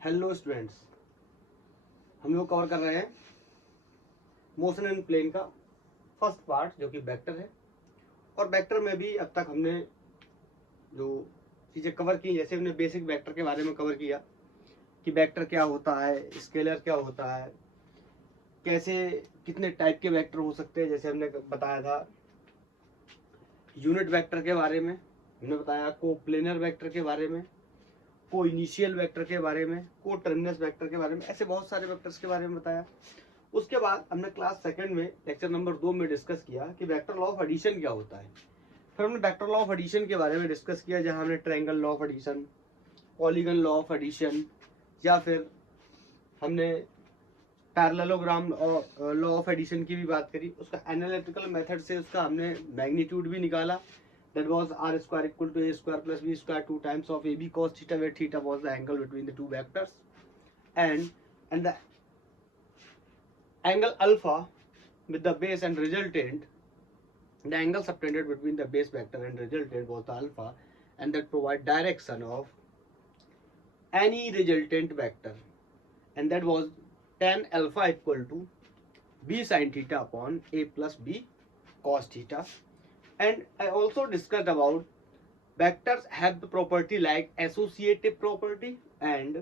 Hello students, हम लोग cover कर रहे हैं मोशन एंड प्लेन का फर्स्ट पार्ट जो कि वेक्टर है। और वेक्टर में भी अब तक हमने जो चीज़ें कवर की, जैसे हमने बेसिक वेक्टर के बारे में कवर किया कि वेक्टर क्या होता है, स्केलर क्या होता है, कैसे कितने टाइप के वेक्टर हो सकते हैं। जैसे हमने बताया था यूनिट वेक्टर के बारे में, हमने बताया को प्लेनर वेक्टर के बारे में, को इनिशियल वेक्टर के बारे में, को टर्मिनस वेक्टर के बारे में, ऐसे बहुत सारे वेक्टर्स के बारे में बताया। उसके बाद हमने क्लास सेकंड में लेक्चर नंबर 2 में डिस्कस किया कि वेक्टर लॉ ऑफ एडिशन क्या होता है। फिर हमने वेक्टर लॉ ऑफ एडिशन के बारे में डिस्कस किया, जहां हमने triangle law of addition, polygon law of addition, या फिर हमने पैरेललोग्राम लॉ ऑफ एडिशन की भी बात करी। उसका एनालिटिकल मेथड से उसका हमने मैग्नीट्यूड भी निकाला, that was r square equal to a square plus b square 2 times of ab cos theta, where theta was the angle between the two vectors, and the angle alpha with the base and resultant, the angle subtended between the base vector and resultant was the alpha, and that provide direction of any resultant vector, and that was tan alpha equal to b sin theta upon a plus b cos theta. And I also discussed about vectors have the property like associative property and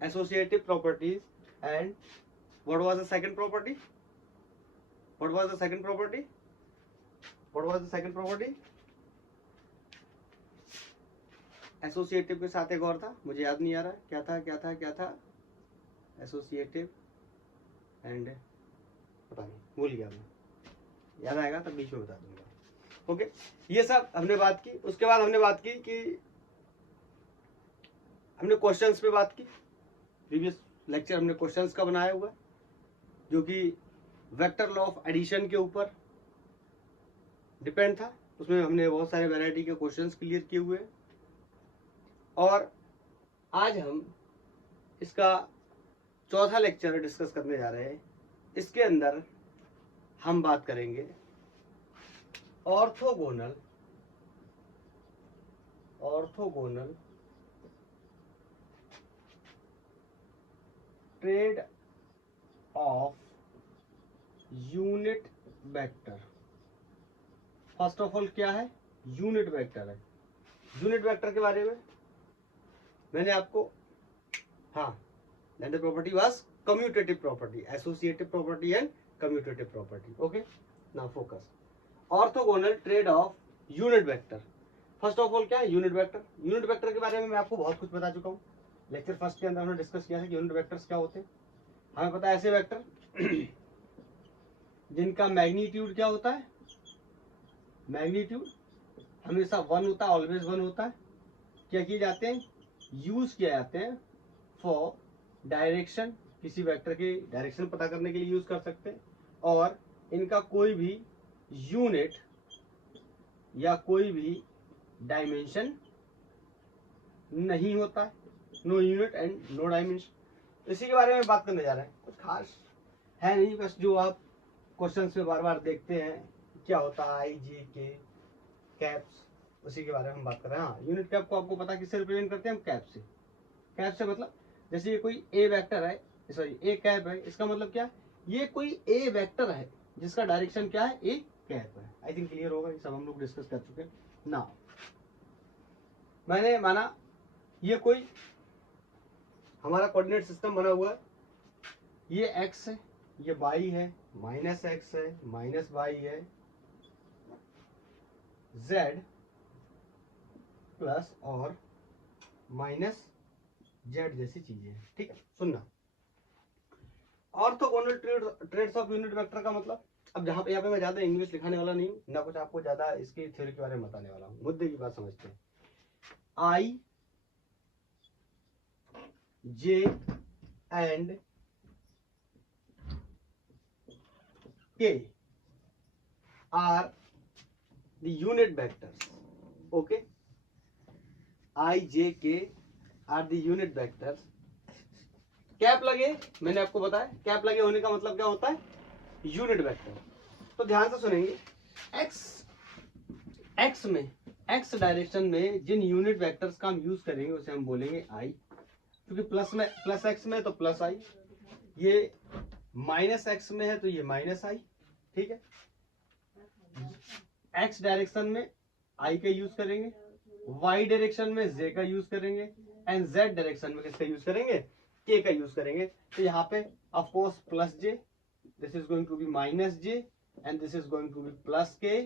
associative properties. And what was the second property? What was the second property? What was the second property? Associative के साथ एक और था, मुझे याद नहीं आ रहा क्या था क्या था क्या था। एसोसिएटिव एंड पता नहीं, भूल गया मैं, याद आएगा तब बीच में बता दूंगा। ओके, ये सब हमने बात की। उसके बाद हमने बात की कि हमने क्वेश्चंस पे बात की। प्रीवियस लेक्चर हमने क्वेश्चंस का बनाया हुआ है, जो कि वेक्टर लॉ ऑफ एडिशन के ऊपर डिपेंड था। उसमें हमने बहुत सारे वैरायटी के क्वेश्चंस क्लियर किए हुए हैं। और आज हम इसका चौथा लेक्चर डिस्कस करने जा रहे हैं। इसके अंदर हम बात करेंगे orthogonal trade off unit vector. First of all क्या है? यूनिट वेक्टर है। यूनिट वेक्टर के बारे में मैंने आपको, हाँ, the property was commutative property, associative property and commutative property. Okay, now focus orthogonal trade off unit vector. First of all क्या है यूनिट वेक्टर? यूनिट वेक्टर के बारे में मैं आपको बहुत कुछ बता चुका हूँ। लेक्चर फर्स्ट के अंदर हमने डिस्कस किया था कि यूनिट वेक्टर्स क्या होते हैं। हमें पता है ऐसे वेक्टर जिनका मैग्नीट्यूड क्या होता है? मैग्नीट्यूड हमेशा 1 होता है, ऑलवेज 1 होता है। क्या किए जाते हैं? यूज किए जाते हैं फॉर डायरेक्शन, किसी वेक्टर की डायरेक्शन पता करने के लिए यूज कर सकते हैं। और इनका कोई भी यूनिट या कोई भी डायमेंशन नहीं होता है। No unit and no dimension. इसी के बारे में बात करने जा रहे हैं। कुछ खास है नहीं, बस जो आप क्वेश्चन में बार बार देखते हैं क्या होता है आई जे के कैप्स, उसी के बारे में हम बात कर रहे हैं। हाँ, यूनिट कैप को आपको पता किससे रिप्रेजेंट करते हैं हम? कैप से। कैप से मतलब जैसे ये कोई ए वेक्टर है, सॉरी ए कैप है, इसका मतलब क्या? ये कोई ए वेक्टर है जिसका डायरेक्शन क्या है? ए कैप है। आई थिंक क्लियर होगा, ये सब हम लोग डिस्कस कर चुके हैं ना। मैंने माना ये कोई हमारा कोऑर्डिनेट सिस्टम बना हुआ है, ये एक्स है, ये वाई है, माइनस एक्स है, माइनस वाई है, जेड प्लस और माइनस जेड जैसी चीजें हैं। ठीक है, सुनना। Orthogonal triads of unit vector का मतलब, अब जहां पे यहाँ पे मैं ज्यादा इंग्लिश लिखाने वाला नहीं, ना कुछ आपको ज्यादा इसकी थ्योरी के बारे में बताने वाला हूँ। मुद्दे की बात समझते हैं। आई जे एंड के are the unit vectors. Okay, I J K are the unit vectors. Cap लगे, मैंने आपको बताया कैप लगे होने का मतलब क्या होता है? Unit vector. तो ध्यान से सुनेंगे। एक्स में एक्स डायरेक्शन में जिन यूनिट वेक्टर्स का हम यूज करेंगे उसे हम बोलेंगे आई, क्योंकि प्लस एक्स में तो प्लस आई, ये माइनस एक्स में है तो ये माइनस आई। ठीक है, एक्स डायरेक्शन में आई का यूज करेंगे, वाई डायरेक्शन में जे का यूज करेंगे, एंड जेड डायरेक्शन में किसका यूज करेंगे, के का यूज करेंगे। तो यहाँ पे of course plus J, this is going to be minus J, and this is going to be plus K,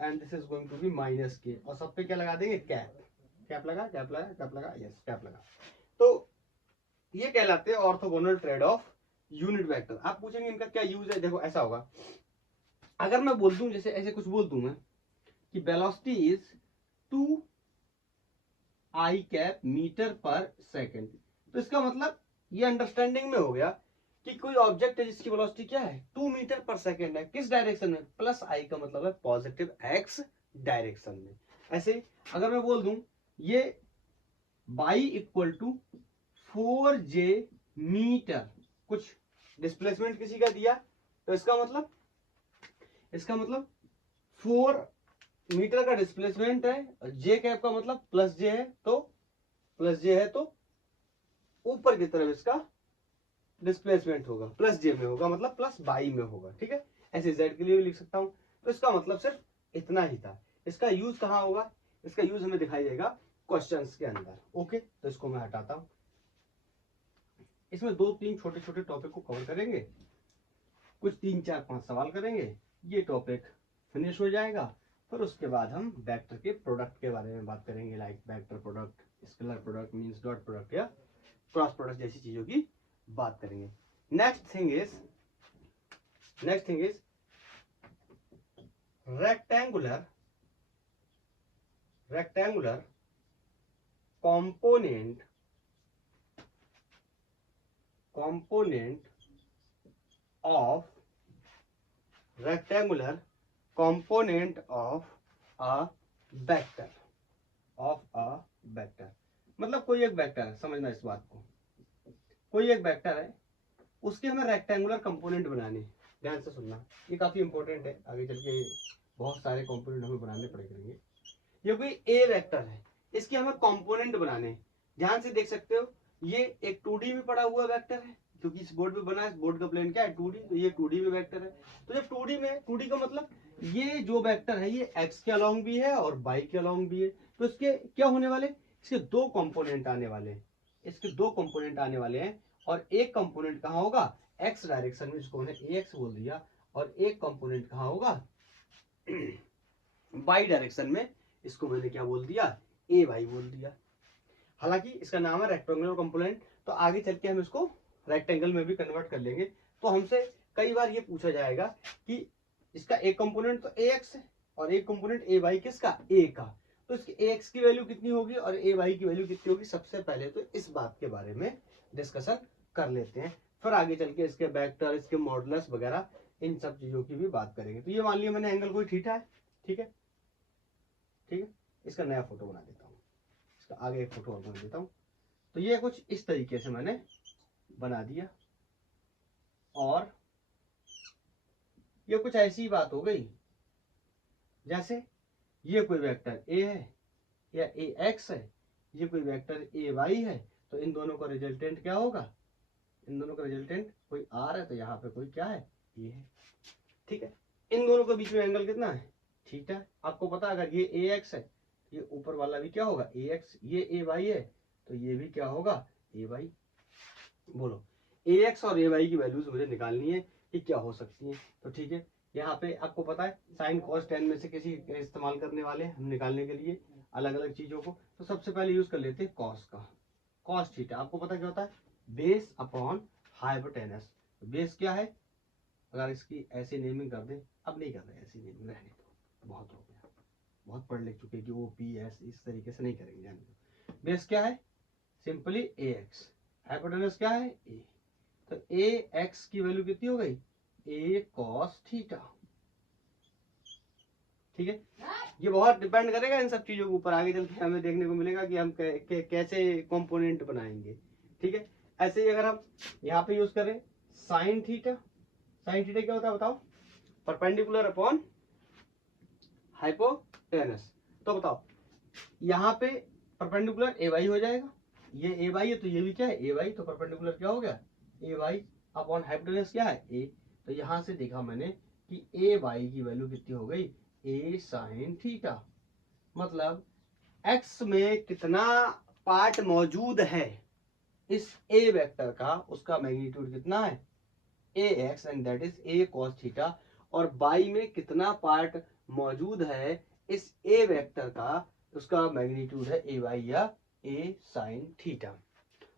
and this is going to be minus K, और सब पे क्या लगा देंगे, कैप। कैप लगा, कैप लगा, कैप लगा, yes cap लगा। तो ये कहलाते हैं orthogonal trade off unit vector. आप पूछेंगे इनका क्या यूज है, देखो ऐसा होगा, अगर मैं बोल दूं, जैसे ऐसे कुछ बोल दूं मैं कि velocity is 2 I cap metre per second, तो इसका मतलब ये अंडरस्टैंडिंग में हो गया कि कोई ऑब्जेक्ट है जिसकी वेलोसिटी क्या है, 2 मीटर पर सेकेंड है, किस डायरेक्शन में, प्लस आई का मतलब है पॉजिटिव एक्स डायरेक्शन में। ऐसे ही अगर मैं बोल दूं ये Y equal to 4j metre, कुछ डिस्प्लेसमेंट किसी का दिया, तो इसका मतलब 4 मीटर का डिस्प्लेसमेंट है, जे कैप का मतलब प्लस जे है, तो ऊपर की तरफ इसका डिस्प्लेसमेंट होगा, प्लस जे में होगा, मतलब प्लस बाई में होगा। ठीक है, ऐसे जेड के लिए भी लिख सकता हूं। तो इसका मतलब सिर्फ इतना ही था। इसका यूज कहां होगा, इसका यूज हमें दिखाई देगा क्वेश्चंस के अंदर। ओके, तो इसको मैं हटाता हूं। इसमें 2-3 छोटे छोटे टॉपिक को कवर करेंगे, कुछ 3-4-5 सवाल करेंगे, ये टॉपिक फिनिश हो जाएगा। फिर उसके बाद हम वेक्टर के प्रोडक्ट के बारे में बात करेंगे, like vector product, scalar product, means dot product या क्रॉस प्रोडक्ट जैसी चीजों की बात करेंगे। Next thing is rectangular component of rectangular component of a vector मतलब कोई एक वेक्टर है, समझना इस बात को, कोई एक वेक्टर है, उसके हमें रेक्टेंगुलर कंपोनेंट बनाने, ध्यान से सुनना, ये काफी इंपॉर्टेंट है, आगे चल के बहुत सारे कंपोनेंट हमें बनाने पड़ेंगे। ये कोई ए वेक्टर है, इसके हमें कंपोनेंट बनाने, ध्यान से देख सकते हो, ये एक 2D में पड़ा हुआ वेक्टर है, क्योंकि इस बोर्ड पे बना है, इस बोर्ड का प्लेन क्या है, 2D, तो ये 2D में वेक्टर है। तो जब 2D का मतलब ये जो वेक्टर है ये x के अलोंग भी है और y के अलोंग भी है, तो इसके क्या होने वाले, इसके 2 कंपोनेंट आने वाले हैं, और एक कंपोनेंट कहाँ होगा, x डायरेक्शन में, इसको मैंने ax बोल दिया, और एक कंपोनेंट कहाँ होगा y डायरेक्शन में, इसको मैंने क्या बोल दिया, ay बोल दिया। हालांकि इसका नाम है रेक्टेंगुलर कंपोनेंट, तो आगे चल के हम इसको रेक्टेंगल में भी कन्वर्ट कर लेंगे। तो हमसे कई बार ये पूछा जाएगा कि इसका एक कंपोनेंट तो ax है और एक कंपोनेंट ay किसका, a का, तो इसके ax की वैल्यू कितनी होगी और ay की वैल्यू कितनी होगी। सबसे पहले तो इस बात के बारे में डिस्कशन कर लेते हैं, फिर आगे चल के इसके वेक्टर, इसके मॉडुलस वगैरह, इन सब चीजों की भी बात करेंगे। तो ये मान लिया मैंने एंगल कोई थीटा है, ठीक है, इसका नया फोटो बना देता हूँ, इसका आगे एक फोटो और बना देता हूँ। तो ये कुछ इस तरीके से मैंने बना दिया, और ये कुछ ऐसी बात हो गई जैसे ये कोई वेक्टर a है या ax है, ये कोई वेक्टर ay है, तो इन दोनों का रिजल्टेंट क्या होगा, इन दोनों का रिजल्टेंट कोई r है, तो यहाँ पे कोई क्या है, a है। ठीक है, इन दोनों के बीच में एंगल कितना है, थीटा। आपको पता है अगर ये ax है, ये ऊपर वाला भी क्या होगा, ax, ये ay है, तो ये भी क्या होगा, ay। बोलो, ax और ay की वैल्यूज मुझे निकालनी है कि क्या हो सकती है। तो ठीक है, यहाँ पे आपको पता है साइन कॉस टेन में से किसी इस्तेमाल करने वाले हम निकालने के लिए अलग अलग चीजों को। तो सबसे पहले यूज कर लेते हैं कॉस का, कॉस थीटा। आपको पता क्या होता है, बेस अपॉन हाइपोटेनस। बेस क्या है, अगर इसकी ऐसी नेमिंग कर दे, अब नहीं कर रहे ऐसी नेमिंग, रहने दो, बहुत हो गया, बहुत पढ़ लिख चुके कि वो पी एस इस तरीके से नहीं करेंगे, रहने दो। बेस क्या है, सिंपली ए एक्स, हाइपोटेनस क्या है, ए, तो ए एक्स की वैल्यू कितनी हो गई, ए कॉस थीटा। ठीक है, ये बहुत डिपेंड करेगा इन सब चीजों के ऊपर, आगे चल के हमें देखने को मिलेगा कि हम कैसे कंपोनेंट बनाएंगे। ठीक है, ऐसे ही अगर हम यहाँ पे यूज करें साइन थीटा, क्या होता है बताओ, परपेंडिकुलर अपॉन हाइपोटेनस। तो बताओ यहाँ पे परपेंडिकुलर ए वाई हो जाएगा, ये ए वाई है तो ये भी क्या है ए वाई, तो परपेंडिकुलर क्या हो गया ए वाई अपॉन हाइपोटेनस क्या है ए। तो यहां से देखा मैंने कि ए वाई की वैल्यू कितनी हो गई ए साइन थीटा। मतलब एक्स में कितना पार्ट मौजूद है इस ए वेक्टर का, उसका मैग्नीट्यूड कितना है A X and that is A cos theta. और बाई में कितना पार्ट मौजूद है इस ए वेक्टर का, उसका मैग्नीट्यूड है ए वाई या ए साइन थीटा।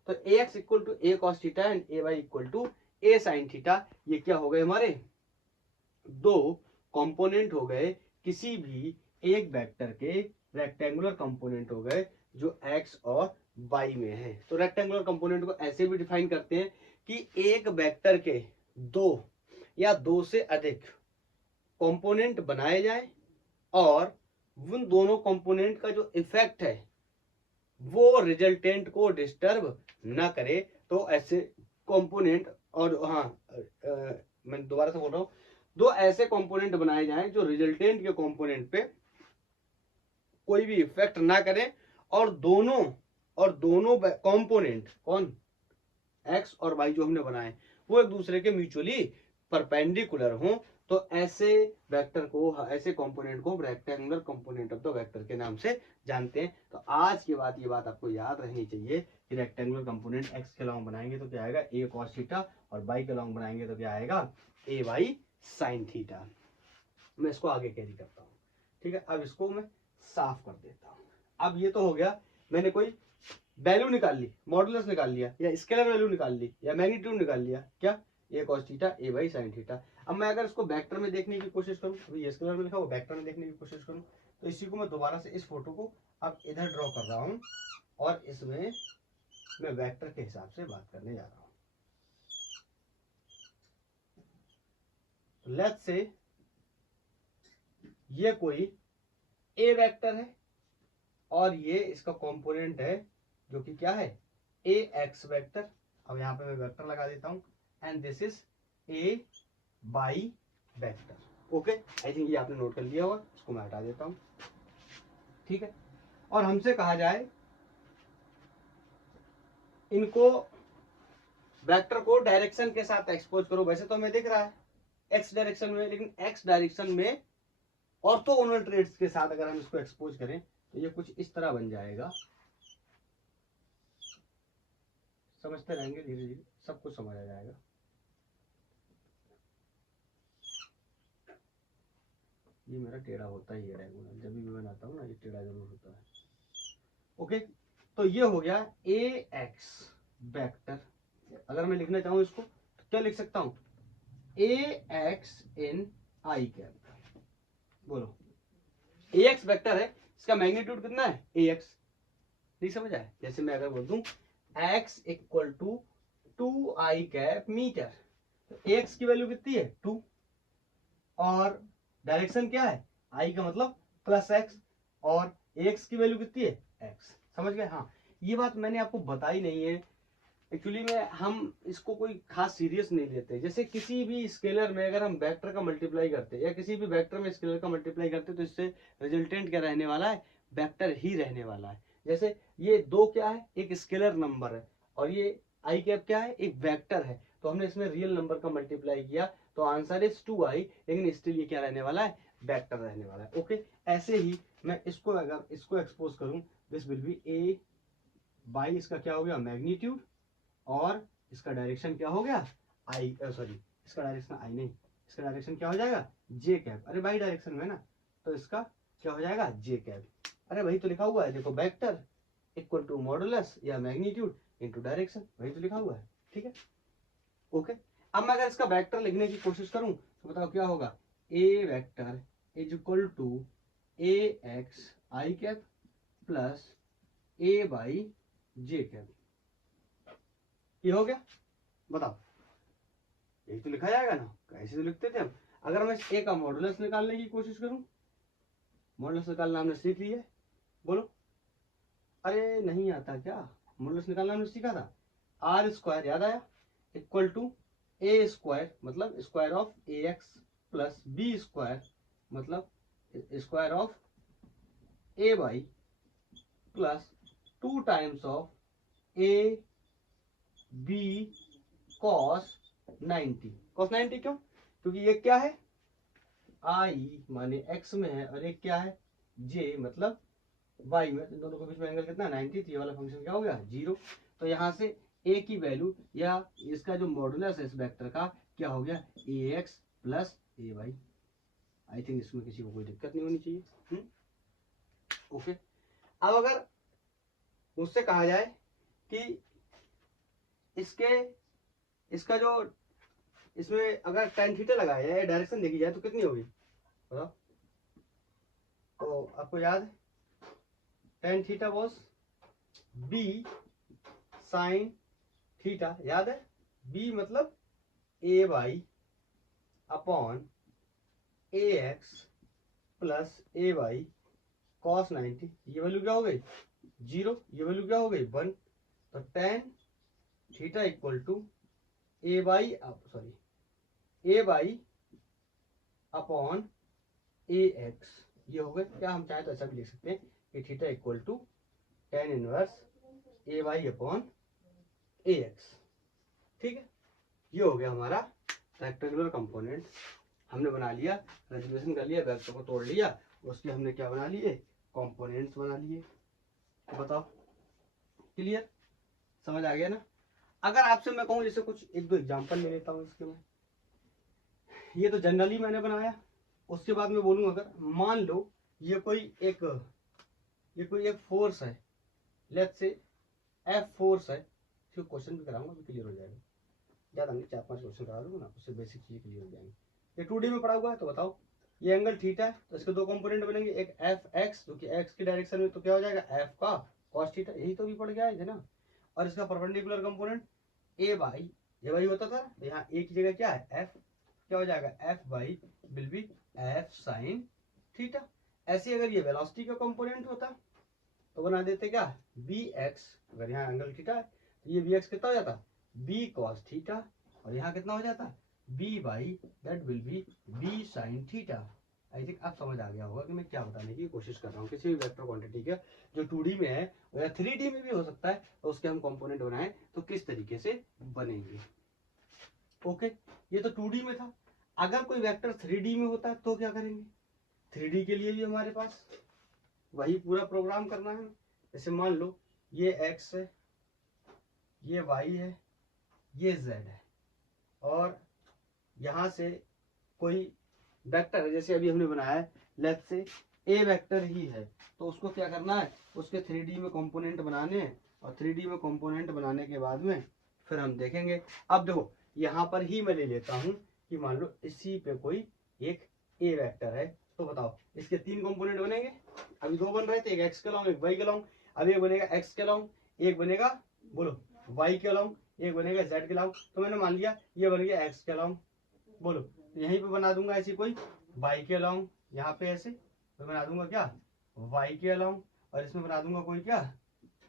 तो A X equal to A cos theta and A Y equal to A sine theta, ये क्या हो गए हमारे दो कंपोनेंट हो गए किसी भी एक वेक्टर के, रेक्टेंगुलर कंपोनेंट हो गए जो एक्स और वाई में है। तो रेक्टेंगुलर कंपोनेंट को ऐसे भी डिफाइन करते हैं कि एक वेक्टर के दो या दो से अधिक कंपोनेंट बनाए जाए और उन दोनों कंपोनेंट का जो इफेक्ट है वो रिजल्टेंट को डिस्टर्ब ना करे, तो ऐसे कंपोनेंट, और हाँ मैं दोबारा से बोल रहा हूं, दो ऐसे कंपोनेंट बनाए जाएं जो रिजल्टेंट के कंपोनेंट पे कोई भी इफेक्ट ना करें और दोनों कंपोनेंट कौन एक्स और वाई जो हमने बनाए वो एक दूसरे के म्यूचुअली परपेंडिकुलर हो। तो ऐसे वेक्टर को, ऐसे कंपोनेंट को rectangular component of the vector के नाम से जानते हैं। तो आज के बाद ये बात आपको याद रहनी चाहिए कि रेक्टेंगुलर कंपोनेंट एक्स के लॉन्ग बनाएंगे तो क्या आएगा ए कॉस थीटा, और वाई के लॉन्ग बनाएंगे तो क्या आएगा ए वाई साइन थीटा। मैं इसको आगे कैरी करता हूँ, ठीक है। अब इसको मैं साफ कर देता हूँ। अब ये तो हो गया, मैंने कोई वैल्यू निकाल ली, मॉडुलस निकाल लिया या स्केलर वैल्यू निकाल ली या मैग्नीट्यूड निकाल लिया, क्या ए कॉस थीटा ए वाई साइन थीटा। अब मैं अगर इसको वेक्टर में देखने की कोशिश करूं, अभी ये स्केलर में लिखा हुआ वेक्टर में देखने की कोशिश करूं, तो इसी को मैं दोबारा से इस फोटो को अब इधर ड्रॉ कर रहा हूं और इसमें मैं वेक्टर के हिसाब से बात करने जा रहा हूं। लेट्स से ये कोई ए वेक्टर है और ये इसका कंपोनेंट है जो कि क्या है ए एक्स वेक्टर। अब यहाँ पे मैं वेक्टर लगा देता हूं and this is a Y vector. Okay, I think ये आपने नोट कर लिया होगा, इसको मैं हटा देता हूं, ठीक है। और हमसे कहा जाए इनको वेक्टर को डायरेक्शन के साथ एक्सपोज करो। वैसे तो हमें दिख रहा है एक्स डायरेक्शन में, लेकिन एक्स डायरेक्शन में ऑर्थोगोनल ट्रेड्स के साथ अगर हम इसको एक्सपोज करें तो ये कुछ इस तरह बन जाएगा। समझते रहेंगे, धीरे धीरे सब कुछ समझ आ जाएगा। ये मेरा टेढ़ा होता ही है डायगोनल, जब भी मैं बनाता हूँ ना ये टेढ़ा जरूर होता है। ओके, तो ये हो गया ए एक्स वेक्टर। अगर मैं लिखना चाहूँ इसको तो क्या लिख सकता हूँ ए एक्स इन आई कैप। बोलो ए एक्स वेक्टर है, इसका मैग्नीट्यूड कितना है ए एक्स। नहीं समझ आया? जैसे मैं अगर बोल दूं X equal to 2 I cap metre, तो एक्स की वैल्यू कितनी है 2 और डायरेक्शन क्या है आई का मतलब प्लस एक्स, और एक्स की वैल्यू कितनी है एक्स। समझ गए? हाँ, ये बात मैंने आपको बताई नहीं है एक्चुअली में, हम इसको कोई खास सीरियस नहीं लेते। जैसे किसी भी स्केलर में अगर हम वेक्टर का मल्टीप्लाई करते हैं या किसी भी वेक्टर में स्केलर का मल्टीप्लाई करते हैं तो इससे रिजल्टेंट क्या रहने वाला है वेक्टर ही रहने वाला है। जैसे ये दो क्या है एक स्केलर नंबर है और ये आई कैप क्या है एक वेक्टर है, तो हमने इसमें रियल नंबर का मल्टीप्लाई किया तो आंसर इज 2i, लेकिन स्टिल ये क्या रहने वाला है वेक्टर रहने वाला है। ओके, ऐसे ही मैं इसको अगर इसको एक्सपोज करूं this will be A by, इसका क्या हो गया मैग्नीट्यूड, और इसका डायरेक्शन क्या हो गया आई, सॉरी इसका डायरेक्शन आई नहीं, इसका डायरेक्शन क्या हो जाएगा जे कैप। अरे भाई डायरेक्शन में ना, तो इसका क्या हो जाएगा जे कैप। अरे भाई तो लिखा हुआ है देखो वेक्टर इक्वल टू मॉडुलस या मैग्नीट्यूड इनटू डायरेक्शन, वही तो लिखा हुआ है, ठीक है। ओके, अब मैं अगर इसका वेक्टर लिखने की कोशिश करूं तो बताओ क्या होगा A vector is equal to A X I cap plus A Y J cap. ये हो गया, बताओ यही तो लिखा जाएगा ना, ऐसे तो लिखते थे हम। अगर मैं ए का मॉडुलस निकालने की कोशिश करूं, मॉडुलस निकालना हमने सीख लिया है, बोलो। अरे नहीं आता क्या, मॉडुलस निकालना हमने सीखा था, आर स्क्वायर याद आया इक्वल टू ए स्क्वायर मतलब square of A X plus B square मतलब square of A Y plus 2 times of A B cos 90। Cos 90 क्यों? क्योंकि ये क्या है, आई माने एक्स में है और एक क्या है, जे मतलब वाई में। इन दोनों के बीच में एंगल कितना 90, तो ये वाला फंक्शन क्या हो गया 0। तो यहाँ से ए की वैल्यू या इसका जो मॉडुलस है इस वेक्टर का क्या हो गया, A X plus A Y. I think इसमें किसी को कोई दिक्कत नहीं होनी चाहिए। ओके। अब अगर मुझसे कहा जाए कि इसका जो इसमें अगर tan थीटा लगाया जाए, डायरेक्शन देखी जाए तो कितनी होगी बताओ। तो आपको याद है tan theta was b sine theta, याद है। b मतलब A Y upon A X plus A Y cos 90। ये वैल्यू क्या हो गई 0, ये वैल्यू क्या हो गई 1। तो tan theta equal to A Y upon A X, ये हो गए। क्या हम चाहे तो ऐसा भी लिख सकते हैं कि theta equal to tan inverse A Y upon A X. ठीक है, ये हो गया हमारा रेक्टेंगुलर कंपोनेंट। हमने बना लिया, रेजोल्यूशन कर लिया, वेक्टर को तोड़ लिया, उसके हमने क्या बना लिए, कंपोनेंट्स बना लिए। तो बताओ क्लियर, समझ आ गया ना। अगर आपसे मैं कहूँ जैसे कुछ एक दो एग्जांपल ले लेता हूँ इसके में, ये तो जनरली मैंने बनाया, उसके बाद मैं बोलूँ अगर मान लो ये कोई एक फोर्स है, लेट्स से एफ फोर्स है। फिर क्वेश्चन भी कराऊंगा तो क्लियर हो जाएगा, ज़्यादा नहीं 4-5 क्वेश्चन करा दूंगा ना, उससे बेसिक चीज़ें क्लियर हो जाएंगी। ये 2D में पड़ा हुआ है। तो बताओ ये एंगल थीटा है, तो इसके दो कंपोनेंट बनेंगे, एक एफ एक्स जो कि एक्स की डायरेक्शन में, तो क्या हो जाएगा एफ का कॉस थीटा, यही तो भी पड़ गया है ना। और इसका परपेंडिकुलर कंपोनेंट ए बाई, ये बाई होता था, तो यहाँ ए की जगह क्या है एफ, क्या हो जाएगा F by will be F sine theta. ऐसे अगर ये वेलोसिटी का कंपोनेंट होता तो बना देते क्या बी एक्स, अगर यहाँ एंगल थीटा है तो ये बी एक्स कितना हो जाता बी कॉस थीटा, और यहाँ कितना हो जाता B Y that will be B sine theta. I think आप समझ आ गया होगा कि मैं क्या बताने की कोशिश कर रहा हूँ। किसी भी वेक्टर क्वांटिटी के जो 2D में है या 3D में भी हो सकता है, तो उसके हम कंपोनेंट बनाएं तो किस तरीके से बनेंगे। ओके, ये तो 2D में था। अगर कोई वेक्टर 3D में होता तो क्या करेंगे, 3D के लिए भी हमारे पास वही पूरा प्रोग्राम करना है। जैसे मान लो ये x है, ये y है, ये z है, और यहाँ से कोई वेक्टर है, जैसे अभी हमने बनाया है लेट्स से a वेक्टर ही है, तो उसको क्या करना है, उसके 3D में कंपोनेंट बनाने हैं, और 3D में कंपोनेंट बनाने के बाद में फिर हम देखेंगे। अब देखो यहाँ पर ही मैं ले लेता हूँ कि मान लो इसी पे कोई एक a वेक्टर है, तो बताओ इसके 3 कंपोनेंट बनेंगे। अभी 2 बन रहे थे, एक एक्स के लॉन्ग एक वाई के लॉन्ग। अब एक बनेगा एक्स के लॉन्ग, एक बनेगा बोलो वाई के लॉन्ग, एक बनेगा जेड के लॉन्ग। तो मैंने मान लिया ये बन गया एक्स के लॉन्ग, बोलो यहीं पे बना दूंगा ऐसी कोई वाई के लॉन्ग, यहाँ पे ऐसे तो बना दूंगा क्या वाई के लॉन्ग, और इसमें बना दूंगा कोई क्या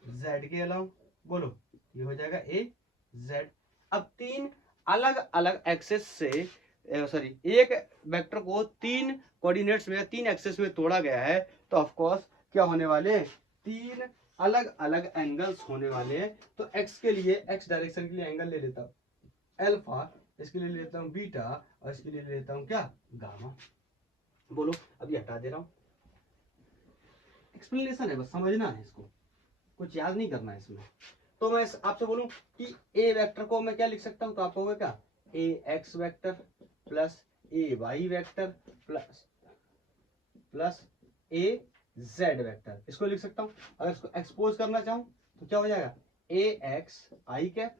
जेड के लॉन्ग, बोलो ये हो जाएगा ए जेड। अब 3 अलग अलग एक्सेस से सॉरी एक वेक्टर को 3 कोऑर्डिनेट्स में 3 एक्सेस में तोड़ा गया है, तो ऑफ कोर्स क्या होने वाले हैं 3 अलग अलग एंगल्स होने वाले हैं। तो एक्स के लिए एक्स डायरेक्शन के लिए एंगल ले लेता हूँ अल्फा, इसके लिए ले लेता हूँ बीटा, और इसके लिए ले लेता हूँ क्या गामा। बोलो अभी हटा दे रहा हूँ, एक्सप्लेनेशन है बस समझना है, इसको कुछ याद नहीं करना है इसमें। तो मैं आपसे बोलूं कि ए वेक्टर को मैं क्या लिख सकता हूं, तो आप कहोगे क्या ए x vector plus A Y vector plus a Z vector, इसको लिख सकता हूं। अगर इसको एक्सपोज करना चाहूं तो क्या हो जाएगा ए X I cap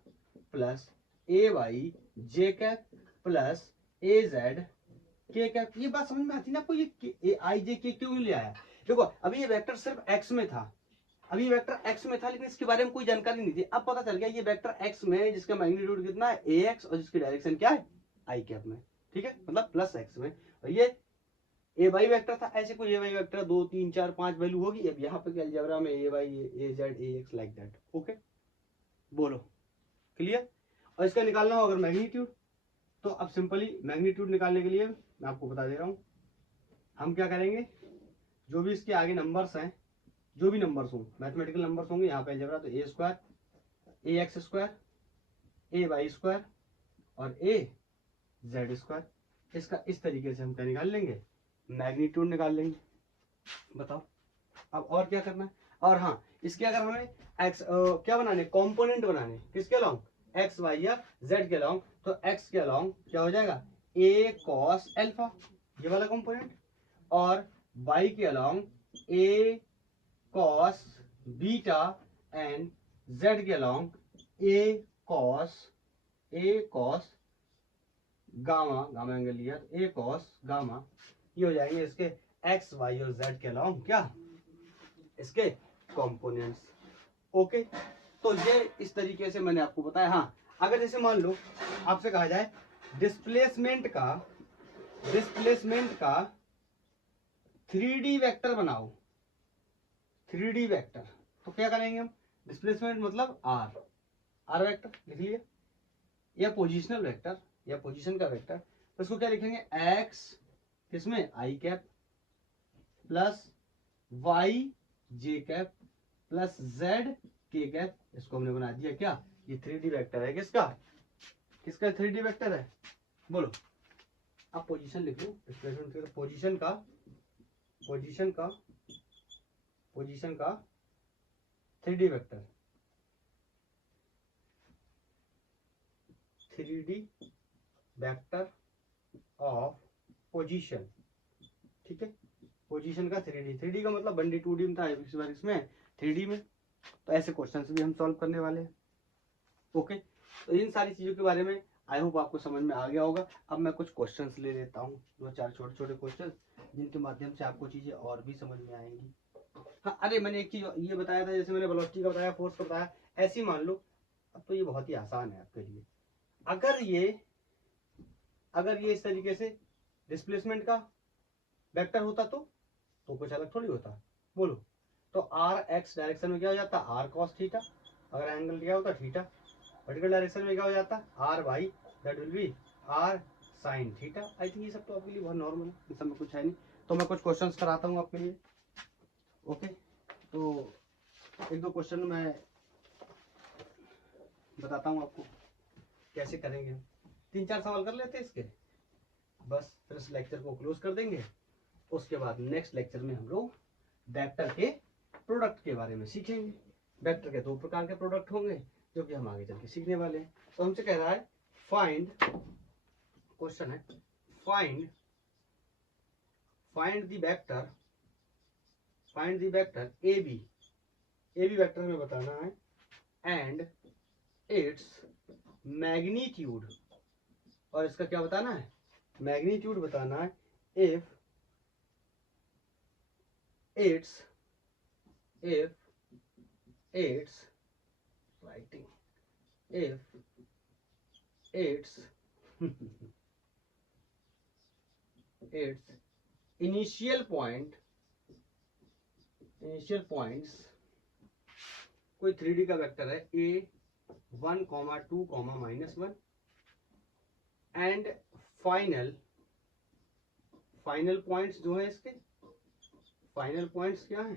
plus A Y J cap plus a Z के कैप। ये बात समझ में आती ना आपको, ये आई जे के क्यों ले आया। देखो अभी ये वेक्टर सिर्फ एक्स में था, अभी वेक्टर एक्स में था, लेकिन इसके बारे में कोई जानकारी नहीं थी। अब पता चल गया ये वेक्टर एक्स में जिसका मैग्नीट्यूड कितना है ए एक्स, और जिसकी डायरेक्शन क्या है आई कैप में, ठीक है मतलब प्लस एक्स में। और ये ए वाई वेक्टर था, ऐसे कोई ए वाई वेक्टर 2 3 4 5 वैल्यू होगी। अब यहाँ पे अलजेब्रा में A Y A Z A X like that. Okay बोलो क्लियर। और इसका निकालना हो अगर मैग्नीट्यूड, तो अब सिंपली मैग्नीट्यूड निकालने के लिए मैं आपको बता दे रहा हूँ हम क्या करेंगे। जो भी इसके आगे नंबर्स हैं, जो भी नंबर्स हों, मैथमेटिकल नंबर्स होंगे यहाँ पे अलजेब्रा, तो ए square, a x square, A y square और ए जेड स्क्वायर, इसका इस तरीके से हम क्या निकाल लेंगे, मैग्नीट्यूड निकाल लेंगे। बताओ अब और क्या करना है। और हाँ, इसके अगर हमें एक्स क्या बनाने, कंपोनेंट बनाने, किसके अलोंग, एक्स वाई या जेड के अलोंग, तो एक्स के अलोंग क्या हो जाएगा, ए कॉस अल्फा, ये वाला कंपोनेंट, और वाई के along A cos beta, and Z के अलोंग ए कॉस गामा, गामा एंगल लिया तो ए कॉस गामा, ये हो जाएंगे इसके एक्स वाई और जेड के अलावा क्या, इसके कंपोनेंट्स। ओके, तो ये इस तरीके से मैंने आपको बताया। हाँ, अगर जैसे मान लो आपसे कहा जाए डिस्प्लेसमेंट का 3D वेक्टर बनाओ, 3D वेक्टर, तो क्या करेंगे हम, डिस्प्लेसमेंट मतलब आर वेक्टर लिख लिया, या पोजिशनल वेक्टर या पोजीशन का वेक्टर, तो इसको क्या लिखेंगे, एक्स किसमें, आई कैप प्लस वाई जे कैप प्लस जेड के कैप, इसको हमने बना दिया क्या, ये 3D वेक्टर है। किसका 3D वेक्टर है, बोलो। अब पोजीशन लिख लो, डिस्प्लेसमेंट पोजीशन का 3D vector, 3D vector of position, ठीक है, पोजीशन का 3D का मतलब 1D 2D में था, इस बार इसमें 3D में, तो ऐसे क्वेश्चंस भी हम सॉल्व करने वाले हैं। ओके, तो इन सारी चीजों के बारे में आई होप आपको समझ में आ गया होगा। अब मैं कुछ क्वेश्चंस ले लेता हूँ, 2-4 छोटे छोटे क्वेश्चंस, जिनके माध्यम से आपको चीजें और भी समझ में आएंगी। हाँ, अरे मैंने एक चीज ये बताया था, जैसे मैंने वेलोसिटी का बताया, फोर्स का बताया, ऐसी मान लो, अब तो ये बहुत ही आसान है आपके लिए। अगर ये इस तरीके से डिस्प्लेसमेंट का वेक्टर होता तो कुछ अलग थोड़ी होता, बोलो। तो आर एक्स डायरेक्शन में क्या हो जाता, आर कॉस थीटा, अगर एंगल क्या होता थीटा, वर्टिकल डायरेक्शन में क्या हो जाता, R Y, that will be R sine theta. I think ये सब तो आपके लिए बहुत नॉर्मल है, इन सब में कुछ है नहीं। तो मैं कुछ क्वेश्चंस कराता हूँ आपके लिए। ओके, तो एक दो क्वेश्चन मैं बताता हूँ आपको कैसे करेंगे। 3-4 सवाल कर लेते हैं इसके, बस फिर इस लेक्चर को क्लोज कर देंगे। उसके बाद नेक्स्ट लेक्चर में हम लोग वेक्टर के प्रोडक्ट के बारे में सीखेंगे। वेक्टर के 2 प्रकार के प्रोडक्ट होंगे, जो कि हम आगे चल के सीखने वाले हैं। तो हमसे कह रहा है फाइंड, क्वेश्चन है find the vector A B vector हमें बताना है, एंड इट्स मैग्नीट्यूड, और इसका क्या बताना है, मैग्नीट्यूड बताना है, if its writing, if its its initial points कोई 3D का वेक्टर है a 1, 2, -1, एंड फाइनल पॉइंट्स जो है इसके, फाइनल पॉइंट्स क्या है,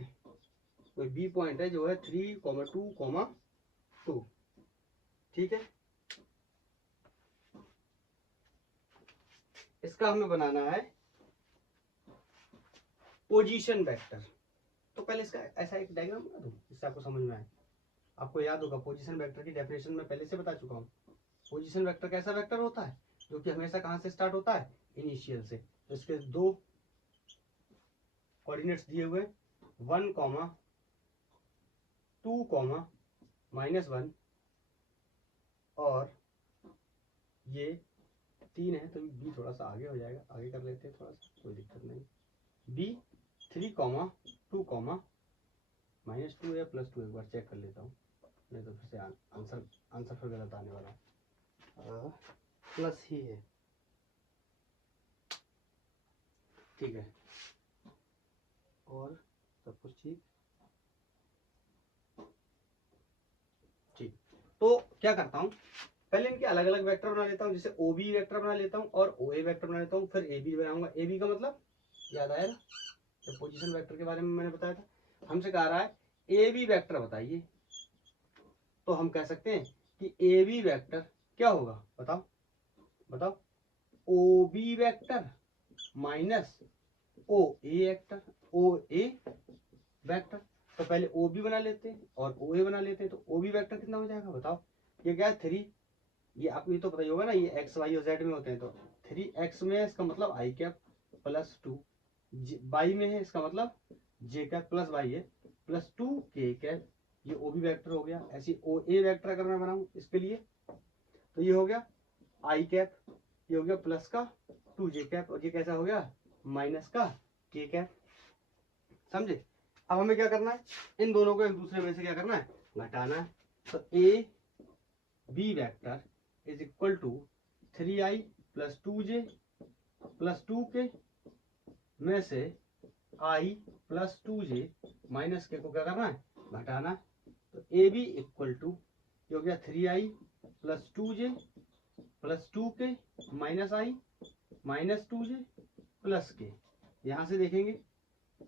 कोई बी पॉइंट है जो है 3, 2, 2, ठीक है। इसका हमें बनाना है पोजीशन वेक्टर। तो पहले इसका ऐसा एक डायग्राम बना दूं जिससे आपको समझ में आए। आपको याद होगा पोजीशन वेक्टर की डेफिनेशन में पहले से बता चुका हूँ। पोजीशन वेक्टर कैसा वेक्टर होता है, जो कि हमेशा कहाँ से स्टार्ट होता है, इनिशियल से। तो इसके 2 कोऑर्डिनेट्स दिए हुए, 1, 2, -1, और ये 3 है, तो बी थोड़ा सा आगे हो जाएगा, आगे कर लेते हैं थोड़ा सा, कोई दिक्कत नहीं। बी 3, 2, -2 या +2, एक बार चेक कर लेता हूँ, नहीं तो फिर से आंसर फिर गलत आने वाला है। प्लस ही है, ठीक है, और सब कुछ ठीक। तो क्या करता हूँ, पहले इनके अलग अलग वेक्टर बना लेता हूँ, जैसे ओ बी वेक्टर बना लेता हूँ और ओ ए वेक्टर बना लेता हूँ, फिर ए बी बनाऊंगा। ए बी का मतलब याद आया ना, तो पोजीशन वेक्टर के बारे में मैंने बताया था। हमसे कह रहा है ए बी वेक्टर बताइए, तो हम कह सकते हैं कि ए बी वेक्टर क्या होगा, बताओ बताओ, O B vector minus O ए वेक्टर, ओ ए वेक्टर। तो पहले ओ बी बना लेते हैं और ओ ए बना लेते हैं, तो ओ बी वेक्टर कितना हो जाएगा बताओ। ये क्या है 3, ये आपको ये तो पता ही होगा ना, ये एक्स वाई और जेड में होते हैं, तो 3x में है इसका मतलब आई कैप प्लस 2, वाई में है इसका मतलब जे कैप प्लस वाई है प्लस 2 के कैप, ये ओ बी वेक्टर हो गया। ऐसी ओ ए वेक्टर अगर मैं बनाऊं इसके लिए, तो ये हो गया आई कैप, ये हो गया प्लस का 2 जे कैप, और ये कैसा हो गया माइनस का के कैप, समझे। अब हमें क्या करना है, इन दोनों को एक दूसरे में से क्या करना है, घटाना है। तो A B vector is equal to 3i plus 2j plus 2k में से i प्लस 2j माइनस के को क्या करना है, घटाना है। तो ए बी इक्वल टू ये हो गया 3i plus 2j plus 2k minus i minus 2j plus K. यहां से देखेंगे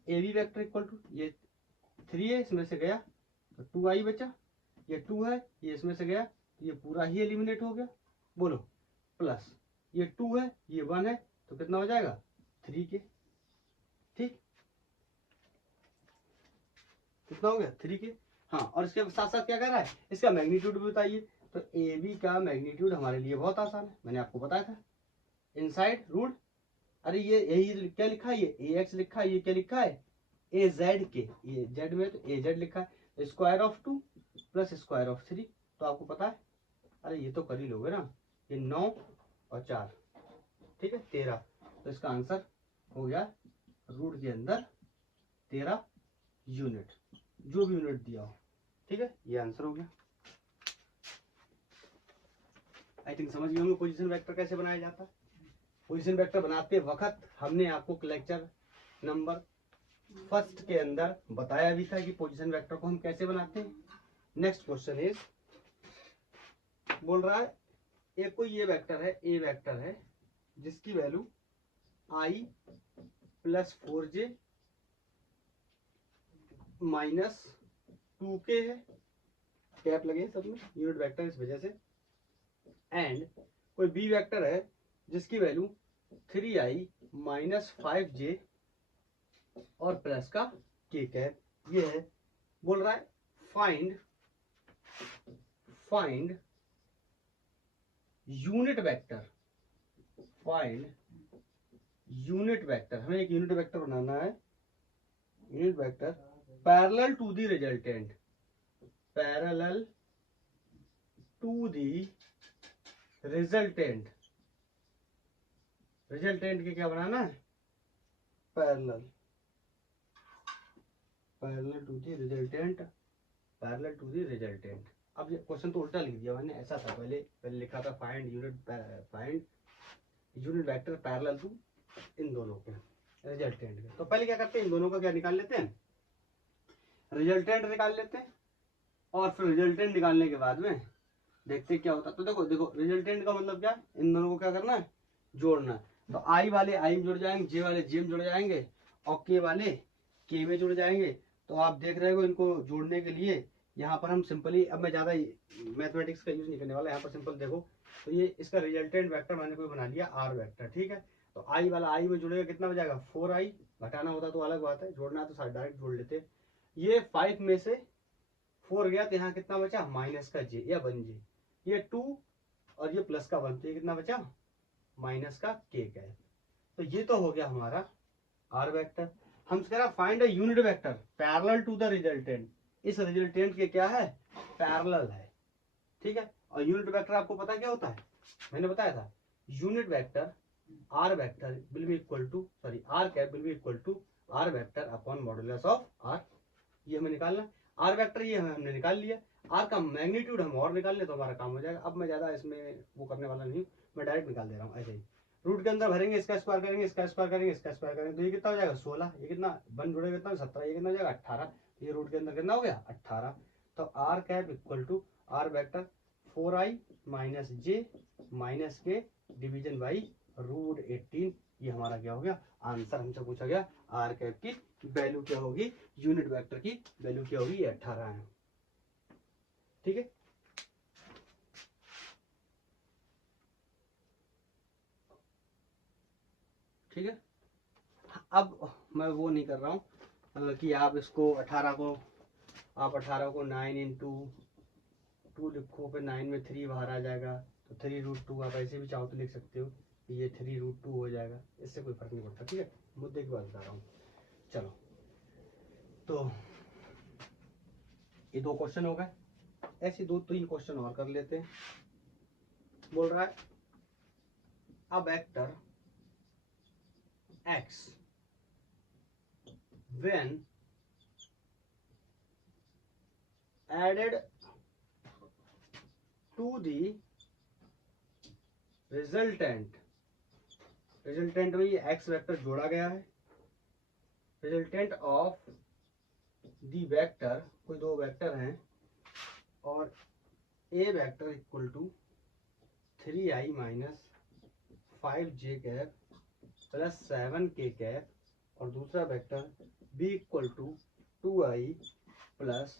A B vector equal to ये 3 है, इसमें से गया तो 2i बचा, ये 2 है, ये इसमें से गया तो ये पूरा ही एलिमिनेट हो गया, बोलो प्लस ये 2 है, ये 1 है, तो कितना हो जाएगा 3k, ठीक, कितना हो गया 3k। हाँ, और इसके साथ साथ क्या कर रहा है, इसका मैग्नीट्यूड भी बताइए। तो ए बी का मैग्नीट्यूड हमारे लिए बहुत आसान है, मैंने आपको बताया था इनसाइड रूट। अरे ये यही क्या लिखा है, ये ए एक्स लिखा है, ये क्या लिखा है ए जेड के, ये जेड में तो ए जेड लिखा है, square of 2 plus square of 3, तो आपको पता है, अरे ये तो कर ही लोगे ना, ये 9 और 4, ठीक है 13, तो इसका आंसर हो गया रूट के अंदर 13 यूनिट, जो भी यूनिट दिया हो, ठीक है, ये आंसर हो गया। आई थिंक समझ गए होंगे पोजीशन वेक्टर कैसे बनाया जाता है। पोजीशन वेक्टर बनाते वक्त हमने आपको लेक्चर नंबर 1 के अंदर बताया भी था कि पोजीशन वेक्टर को हम कैसे बनाते हैं। नेक्स्ट क्वेश्चन इज, बोल रहा है एक कोई ये वेक्टर है, ए वेक्टर है जिसकी वैल्यू आई प्लस 4j माइनस 2k है, कैप लगे सब में, यूनिट वेक्टर इस वजह से। एंड कोई बी वेक्टर है जिसकी वैल्यू 3i माइनस 5j और प्लस का k कैप, ये है। बोल रहा है find unit vector, find unit vector, हमें एक यूनिट वेक्टर बनाना है, unit vector parallel to the resultant, parallel to the resultant, resultant के क्या बनाना है, parallel, parallel to the resultant, parallel to the resultant. अब ये क्वेश्चन तो उल्टा लिख दिया मैंने, ऐसा था पहले लिखा था find unit vector parallel to इन दोनों के रिजल्टेंट के। तो पहले क्या करते हैं, इन दोनों का क्या निकाल लेते हैं, रिजल्टेंट निकाल लेते हैं, और फिर रिजल्टेंट निकालने के बाद में देखते क्या होता है। तो देखो देखो रिजल्टेंट का मतलब क्या, इन दोनों को क्या करना है, जोड़ना है। तो आई वाले आई में जुड़ जाएंगे, जे वाले जे में जुड़ जाएंगे, और के वाले के में जुड़ जाएंगे। तो आप देख रहे हो इनको जोड़ने के लिए यहाँ पर हम सिंपली, अब मैं ज़्यादा मैथमेटिक्स का यूज नहीं करने वाला, यहाँ पर सिंपल देखो। तो ये इसका रिजल्टेंट वेक्टर मैंने कोई बना लिया आर वेक्टर, ठीक है। तो आई वाला आई में जुड़ेगा, कितना हो जाएगा 4i, घटाना होता तो अलग बात है, जोड़ना है तो डायरेक्ट जोड़ लेते। ये 5 में से 4 गया तो यहाँ कितना बचा माइनस का j या 1j, ये 2 और ये प्लस का 1, तो ये कितना बचा माइनस का k कैप। तो ये तो हो गया हमारा आर वेक्टर। हम कह रहा find a unit vector parallel to the resultant, इस रिजल्टेंट के क्या है पैरेलल है, ठीक है। और यूनिट वेक्टर आपको पता क्या होता है, मैंने बताया था unit vector r vector will be equal to, sorry r cap will be equal to r vector upon modulus of r, ये हमें निकालना। आर वेक्टर ये हमने निकाल लिया, आर का मैग्नीट्यूड हम और निकाल ले तो हमारा काम हो जाएगा। अब मैं ज्यादा इसमें वो करने वाला नहीं हूँ, मैं डायरेक्ट निकाल दे रहा हूँ ऐसे ही। रूट के अंदर भरेंगे, इसका स्क्वायर करेंगे, इसका स्क्वायर करेंगे, इसका स्क्वायर करेंगे, तो ये कितना हो जाएगा 16, ये कितना 1 जुड़ेगा कितना 17, ये कितना हो जाएगा 18, ये रूट के अंदर कितना हो गया 18। तो r cap equal to r vector 4i minus j minus k division by root 18, ये हमारा क्या हो गया आंसर, हमसे पूछा गया आर कैप की वैल्यू क्या होगी, यूनिट वेक्टर की वैल्यू क्या होगी, ये 18 है। ठीक है, ठीक है। अब मैं वो नहीं कर रहा हूँ कि आप इसको 18 को 9 इंटू 2 लिखो, फिर 9 में 3 बाहर आ जाएगा तो 3√2 आप ऐसे भी चाहो तो लिख सकते हो कि ये 3√2 हो जाएगा, इससे कोई फर्क नहीं पड़ता। ठीक है, मुद्दे की बात बता रहा हूँ। चलो, तो ये 2 क्वेश्चन हो गए, ऐसे 2-3 क्वेश्चन और कर लेते हैं। बोल रहा है a vector x when added to the resultant में ये x वेक्टर जोड़ा गया है, रिजल्टेंट ऑफ दी वेक्टर, कोई 2 वेक्टर हैं और a vector equal to 3i minus 5j cap plus 7k cap और दूसरा vector b equal to 2i plus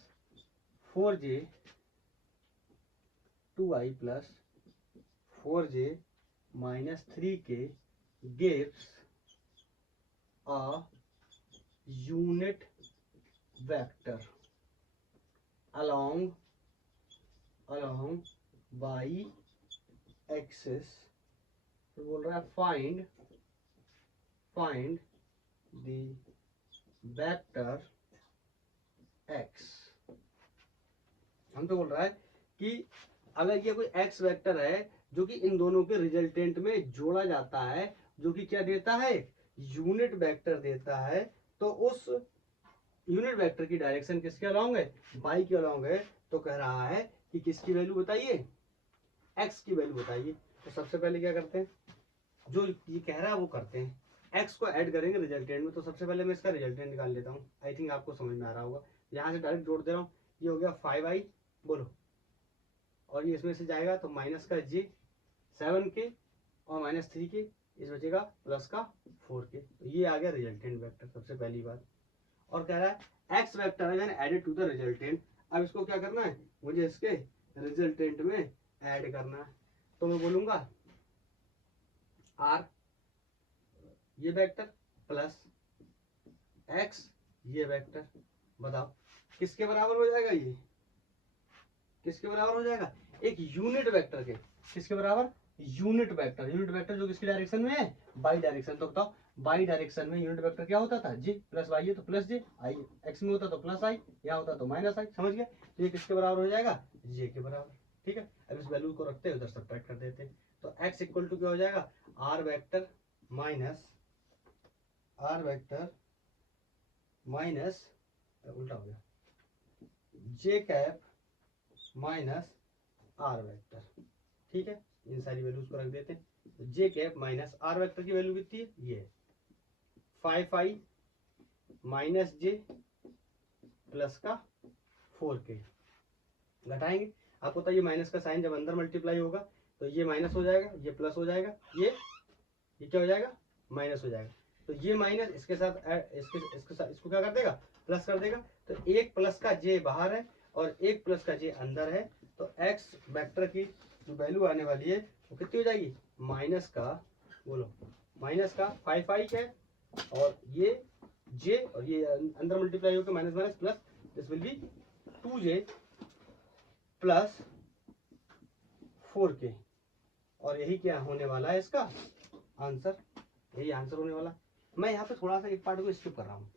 4j 2i plus 4j minus 3k gives a unit vector along y axis। तो बोल रहा है find the vector x। हम तो बोल रहा है कि अगर ये कोई x वेक्टर है जो कि इन दोनों के रिजल्टेंट में जोड़ा जाता है, जो कि क्या देता है, यूनिट वेक्टर देता है, तो उस यूनिट वेक्टर की डायरेक्शन किसके अलोंग है, y के अलोंग है। तो कह रहा है कि किसकी वैल्यू बताइए, x की वैल्यू बताइए। तो सबसे पहले क्या करते हैं, जो ये कह रहा है वो करते हैं, x को ऐड करेंगे रिजल्टेंट में। तो सबसे पहले मैं इसका रिजल्टेंट निकाल लेता हूँ, आई थिंक आपको समझ में आ रहा होगा। यहाँ से डायरेक्ट जोड़ दे रहा हूँ, ये हो गया 5i बोलो, और ये इसमें से जाएगा तो माइनस का j 7k और माइनस 3k, इस बचेगा प्लस का 4k। तो ये आ गया रिजल्टेंट वेक्टर, सबसे पहली बात। और कह रहा है x वेक्टर है एडेड टू द रिजल्टेंट। अब इसको क्या करना है, मुझे इसके रिजल्टेंट में ऐड करना है। तो मैं बोलूंगा r ये वेक्टर प्लस x ये वेक्टर, बताओ किसके बराबर हो जाएगा, ये किसके बराबर हो जाएगा, एक यूनिट वेक्टर के। किसके बराबर, यूनिट वेक्टर जो किसकी डायरेक्शन में है, बाई डायरेक्शन। तो बताओ बाई डायरेक्शन में यूनिट वेक्टर क्या होता था, जी प्लस वाई है तो प्लस जे, आई एक्स में होता तो प्लस आई, यहाँ होता तो माइनस आई। समझ गए, तो ये किसके बराबर हो जाएगा, जे के बराबर। ठीक है, अब इस वैल्यू को रखते हैं, उधर सब्ट्रैक्ट कर देते हैं। तो एक्स इक्वल टू क्या हो जाएगा, आर वेक्टर माइनस उल्टा हो गया, जे कैप माइनस आर वेक्टर। ठीक है, इन सारी वैल्यूज को रख देते हैं। तो जे कैप माइनस आर वेक्टर की वैल्यू कितनी है, ये 5i माइनस जे प्लस का 4k। घटाएंगे, आपको पता है ये माइनस का साइन जब अंदर मल्टीप्लाई होगा तो ये माइनस हो जाएगा, ये प्लस हो जाएगा, ये क्या हो जाएगा, माइनस हो जाएगा। तो ये माइनस इसके साथ इसके साथ इसको क्या कर देगा, प्लस कर देगा। तो एक प्लस का जे बाहर है और एक प्लस का जे अंदर है। तो एक्स वेक्टर की जो वैल्यू आने वाली है वो कितनी हो जाएगी, माइनस का, बोलो माइनस का 5i है और ये जे और ये अंदर मल्टीप्लाई होकर minus minus plus, this will be 2j plus 4k। और यही क्या होने वाला है इसका आंसर, यही आंसर होने वाला। मैं यहाँ पे थोड़ा सा एक पार्ट को स्किप कर रहा हूँ,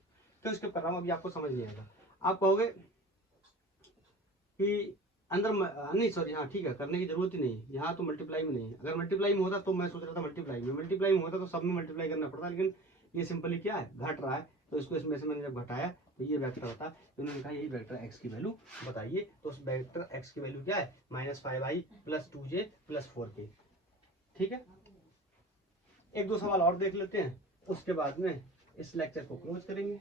क्यों स्किप कर रहा हूँ अभी आपको समझ नहीं आएगा। आप कहोगे कि अंदर नहीं सॉरी, हाँ ठीक है, करने की जरूरत ही नहीं, यहाँ तो मल्टीप्लाई में नहीं है। अगर मल्टीप्लाई में होता तो मैं सोच रहा था मल्टीप्लाई में होता तो सब में मल्टीप्लाई करना पड़ता, लेकिन ये सिंपली क्या है, घट रहा है। तो इसको इसमें से मैंने जब घटाया तो ये वेक्टर होता, तो उन्होंने कहा यही वेक्टर एक्स की वैल्यू बताइए। तो उस वेक्टर एक्स की वैल्यू क्या है, -5i plus 2j plus 4k। ठीक है, एक दो सवाल और देख लेते हैं, उसके बाद में इस लेक्चर को क्लोज करेंगे।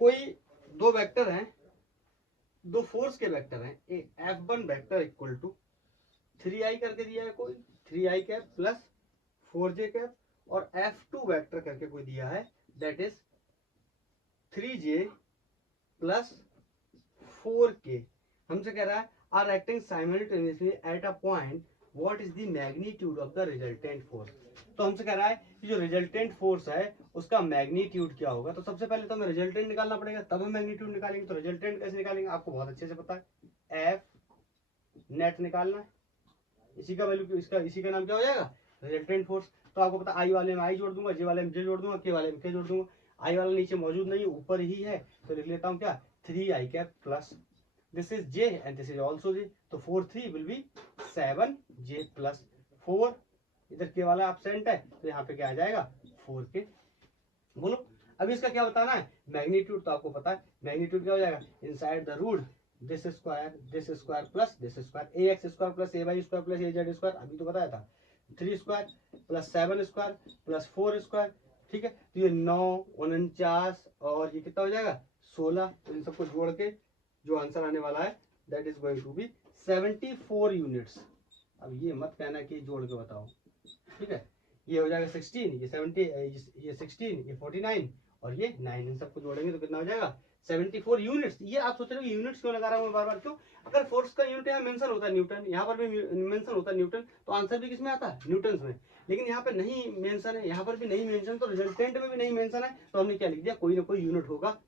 कोई दो वेक्टर हैं, दो फोर्स के वेक्टर हैं, एक F1 vector equal to 3i करके दिया है कोई, 3i cap plus 4j cap, और F2 वेक्टर करके कोई दिया है that is 3j plus 4k। हमसे कह रहा है are acting simultaneously at a point, what is the magnitude of the resultant force. तो हमसे कह रहा है कि जो रिजल्टेंट फोर्स है उसका मैग्नीट्यूड क्या होगा। तो सबसे पहले तो हमें रिजल्टेंट निकालना पड़ेगा, तब हम मैग्नीट्यूड निकालेंगे। तो रिजल्टेंट कैसे निकालेंगे आपको बहुत अच्छे से पता है, एफ नेट निकालना है, इसी का वैल्यू इसी का नाम क्या हो जाएगा, रिजल्टेंट फोर्स। तो आपको पता आई वाले में आई जोड़ दूंगा, जे वाले में जे जोड़ दूंगा, के वाले में के जोड़ दूंगा। आई वाला नीचे मौजूद नहीं है, ऊपर ही है, तो लिख लेता हूँ क्या 3i cap plus this is j and this is also j। तो 4 3 विल बी 7j प्लस 4, इधर के वाला एब्सेंट है तो यहाँ पे क्या आ जाएगा 4k। बोलो अब इसका क्या बताना है, मैग्नीट्यूड। तो आपको पता है मैग्नीट्यूड क्या हो जाएगा, inside the root this square plus this square, a x square plus A y square plus a z square, अभी तो बताया था 3 square plus 7 square plus 4 square. ठीक है, तो ये 9 49 और ये कितना हो जाएगा 16। तो इन सबको जोड़ के जो आंसर आने वाला है that is going to be 74 units. अब ये मत कहना कि जोड़ के बताओ, ठीक है। ये हो जाएगा 16, ये 70, ये 16, ये 49 और ये 9, इन सबको जोड़ेंगे तो कितना हो जाएगा 74 यूनिट्स। ये आप सोच रहे हो यूनिट्स क्यों लगा रहा हूँ बार बार, क्यों, अगर फोर्स का यूनिट यहाँ मेंशन होता है न्यूटन, यहाँ पर भी मेंशन होता है न्यूटन, तो आंसर भी किसमें आता है न्यूटन में। लेकिन यहाँ पे नहीं मेंशन है, यहाँ पर भी नहीं मेंशन, तो रिजल्टेंट में भी नहीं मेंशन है, तो हमने क्या लिख दिया, कोई ना कोई यूनिट होगा,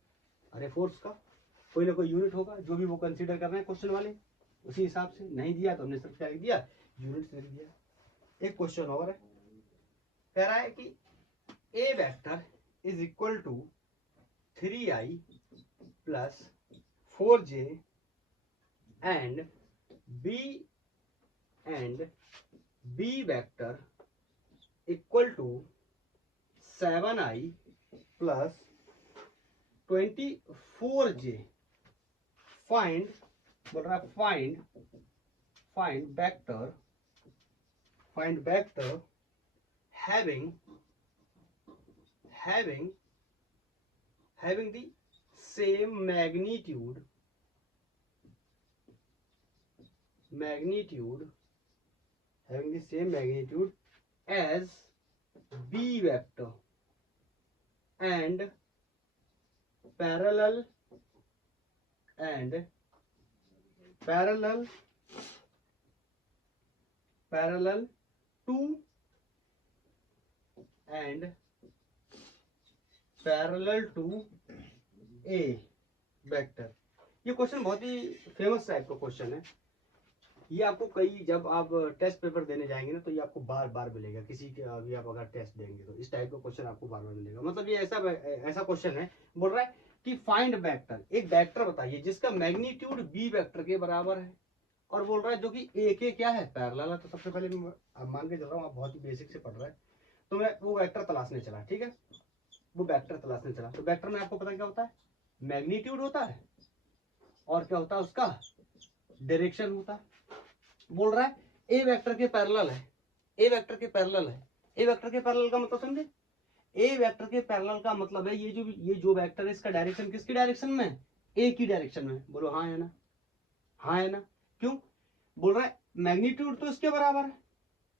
अरे फोर्स का कोई ना कोई यूनिट होगा जो भी वो कंसीडर कर रहे हैं क्वेश्चन वाले, उसी हिसाब से। नहीं दिया तो हमने सब क्या लिख दिया, यूनिट्स लिख दिया। एक क्वेश्चन और है, कह रहा है कि A vector is equal to 3i plus 4j and B vector equal to 7i plus 24j। Find, बोल रहा है find vector having the same magnitude having the same magnitude as b vector and parallel to and parallel to a vector. ये question बहुत ही famous type का question है। ये आपको कई, जब आप टेस्ट पेपर देने जाएंगे ना तो ये आपको बार बार मिलेगा, किसी के अभी आप अगर टेस्ट देंगे तो इस टाइप का क्वेश्चन आपको बार बार मिलेगा। मतलब ये ऐसा क्वेश्चन है, बोल रहा है कि फाइंड वेक्टर, एक वेक्टर बताइए जिसका मैग्नीट्यूड बी वेक्टर के बराबर है, और बोल रहा है जो कि ए के क्या है पैरेलल है। तो सबसे पहले मान के चल रहा हूँ आप बहुत ही बेसिक से पढ़ रहे हैं, तो मैं वो वेक्टर तलाशने चला, ठीक है, वो वेक्टर तलाशने चला। तो वेक्टर में आपको पता क्या होता है, मैग्नीट्यूड होता है और क्या होता है उसका डायरेक्शन होता है। बोल रहा है ए वेक्टर के पैरेलल है, ए वेक्टर के पैरेलल है। ए वेक्टर के पैरेलल का मतलब समझे, ए वेक्टर के पैरेलल का मतलब है ये जो वेक्टर है इसका डायरेक्शन किसकी डायरेक्शन में, ए की डायरेक्शन में। बोलो हाँ है ना, हाँ है ना। क्यों, बोल रहा है मैग्नीट्यूड तो इसके बराबर है,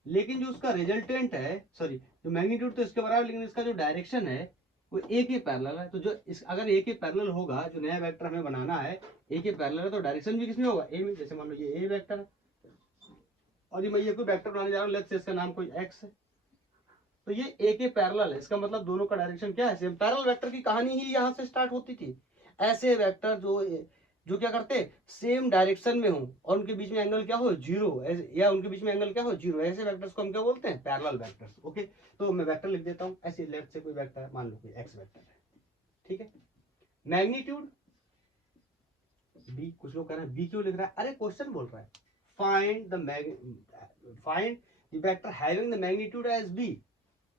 लेकिन जो उसका रिजल्टेंट है, सॉरी, जो मैग्नीट्यूड तो इसके बराबर, लेकिन इसका जो डायरेक्शन है वो ए के पैरेलल है। तो जो अगर ए के पैरेलल होगा, जो नया वेक्टर हमें बनाना है ए के पैरेलल है, तो डायरेक्शन भी किसमें होगा, ए में। जैसे मान लो ये ए वेक्टर है और ये कोई वेक्टर बनाने जा रहा हूँ, लेट्स से इसका नाम कोई एक्स है, तो ये ए के पैरेलल है, इसका मतलब दोनों का डायरेक्शन क्या है सेम। पैरेलल वेक्टर की कहानी ही यहाँ से स्टार्ट होती थी। ऐसे वेक्टर जो क्या करते सेम डायरेक्शन में हो और उनके बीच में एंगल क्या हो जीरो, या उनके बीच में एंगल क्या हो जीरो, ऐसे वेक्टर्स को हम क्या बोलते हैं पैरेलल वेक्टर्स। ओके, तो मैं वेक्टर लिख देता हूँ ऐसे, लेफ्ट से कोई वेक्टर है, मान लो कोई एक्स वेक्टर है, ठीक है। मैग्नीट्यूड बी, कुछ लोग कह रहे हैं बी क्यों लिख रहा है, अरे क्वेश्चन बोल रहा है find the vector having the magnitude as b.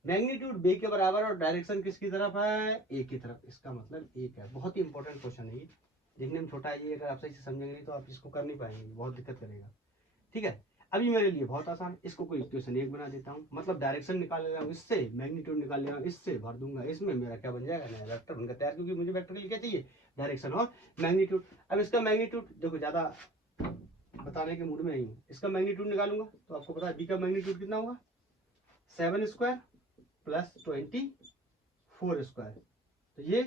Magnitude b के बराबर और डायरेक्शन किसकी तरफ है, ए की तरफ, इसका मतलब एक है। बहुत ही इंपॉर्टेंट क्वेश्चन है ये, देखने में छोटा है ये, अगर आप सही से समझेंगे नहीं तो आप इसको कर नहीं पाएंगे, बहुत दिक्कत करेगा, ठीक है। अभी मेरे लिए बहुत आसान, इसको कोई इक्वेशन 1 बना देता हूँ, मतलब डायरेक्शन निकाल ले रहा हूँ इससे, मैग्नीट्यूड निकाल ले रहा हूँ इससे, भर दूंगा इसमें, मेरा क्या बन जाएगा नया वेक्टर बनकर तैयार, क्योंकि मुझे वेक्टर के लिए क्या चाहिए, डायरेक्शन और मैग्नीट्यूड। अब इसका मैग्नीट्यूड देखो, ज्यादा बताने के मूड में नहीं हूँ, इसका मैग्नीट्यूड निकालूंगा तो आपको पता है बी का मैग्नीट्यूड कितना होगा, 7 स्क्वायर प्लस 4 स्क्वायर, तो ये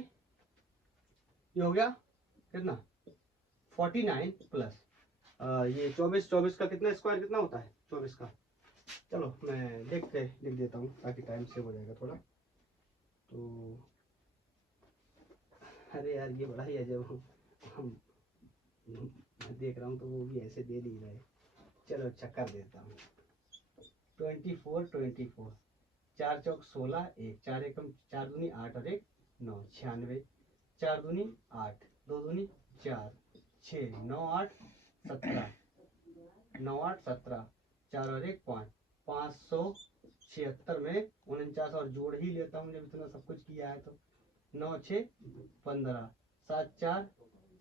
हो गया कितना 49 प्लस ये 24 का कितना स्क्वायर कितना होता है 24 का। चलो मैं देख के लिख देता हूँ ताकि टाइम सेव हो जाएगा थोड़ा। तो अरे यार ये बड़ा ही है, जब हम देख रहा हूँ तो वो भी ऐसे दे नहीं रहे। चलो अच्छा कर देता हूँ 24 4 चौक 16, 1 4 एकम 4 दूनी 8 और 1 9 96, 4 दूनी 8 2 दूनी 4 6 9 8 17 9 8 17 4 और 1 5 576 में 49 और जोड़ ही लेता हूँ जब इतना सब कुछ किया है तो 9 6 15 7 4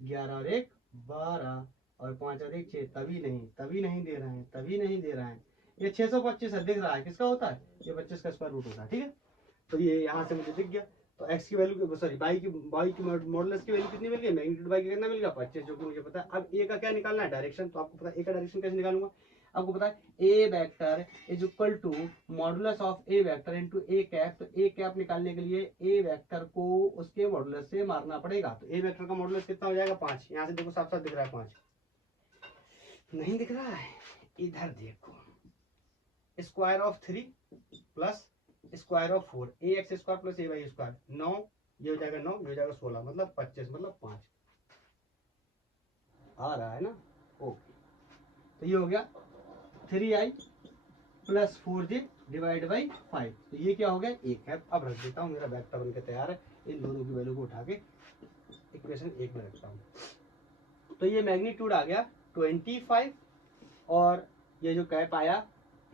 11 और 1 12 और 5 और 1 6 तभी नहीं दे रहे हैं ये 625 दिख रहा है किसका होता है ये 25 का स्क्वायर रूट होता है। ठीक है तो ये यहाँ से मुझे दिख गया। तो x की वैल्यू सॉरी y की मॉडुलस की वैल्यू कितनी मिल गई मैग्नीट्यूड y का कितना मिल गया 25 जो कि मुझे पता है। अब a का क्या निकालना है डायरेक्शन, तो आपको पता है a का डायरेक्शन कैसे निकालूंगा। आपको पता है a vector is equal to modulus of a vector into a cap. तो a कैप निकालने के लिए a वेक्टर को उसके मॉडुलस से मारना पड़ेगा। तो a वेक्टर का मॉडुलस कितना हो जाएगा 5। यहाँ से देखो साफ साफ दिख रहा है 5 नहीं दिख रहा है, इधर देखो square of 3 plus square of 4 ax square plus ay square 9 ये हो जाएगा 9 ये हो जाएगा 16 मतलब 25 मतलब 5 आ रहा है ना। ओके तो ये हो गया 3i plus 4j divide by 5। तो ये क्या हो गया 1 है। अब रख देता हूँ मेरा वेक्टर बनके तैयार है। इन दोनों की वैल्यू को उठा के इक्वेशन 1 में रखता हूँ। तो ये मैग्नीट्यूड आ गया 25 और ये जो कैप आया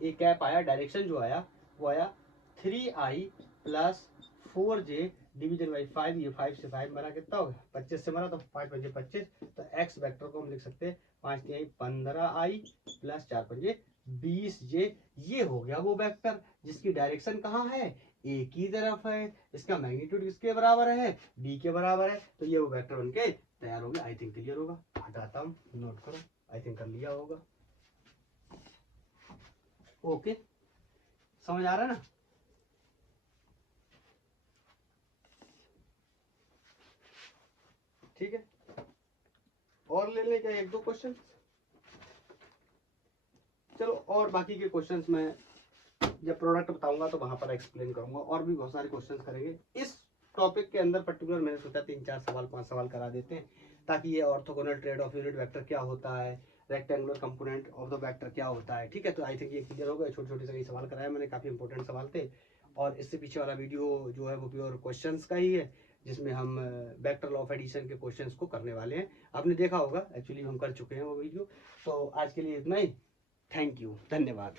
ये कैप आया डायरेक्शन जो आया वो आया 3i plus 4j division by 5। ये 5 से 5 मरा कितना हो गया 25 से मरा तो 5 5 25। तो x वेक्टर को हम लिख सकते हैं 5 3 15i प्लस 4 5 20j। ये हो गया वो वेक्टर जिसकी डायरेक्शन कहाँ है a की तरफ है। इसका मैग्नीट्यूड किसके बराबर है b के बराबर है। तो ये वो वेक्टर बनके तैयार हो गया। आई थिंक क्लियर होगा। हटाता हूँ नोट करो आई थिंक कर लिया होगा। ओके समझ आ रहा है ना। ठीक है और ले लें क्या 1-2 क्वेश्चन। चलो और बाकी के क्वेश्चंस मैं जब प्रोडक्ट बताऊंगा तो वहां पर एक्सप्लेन करूंगा और भी बहुत सारे क्वेश्चंस करेंगे। इस टॉपिक के अंदर पर्टिकुलर मैंने सोचा 3-4 सवाल 5 सवाल करा देते हैं ताकि ये orthogonal trade off unit vector क्या होता है rectangular component of the vector क्या होता है। ठीक है तो आई थिंक ये क्लियर हो गया। छोटे छोटे से सवाल कराया मैंने, काफी इंपॉर्टेंट सवाल थे। और इससे पीछे वाला वीडियो जो है वो प्योर क्वेश्चंस का ही है जिसमें हम वेक्टर लॉ ऑफ एडिशन के क्वेश्चंस को करने वाले हैं। आपने देखा होगा एक्चुअली हम कर चुके हैं वो वीडियो। तो आज के लिए इतना ही। थैंक यू धन्यवाद।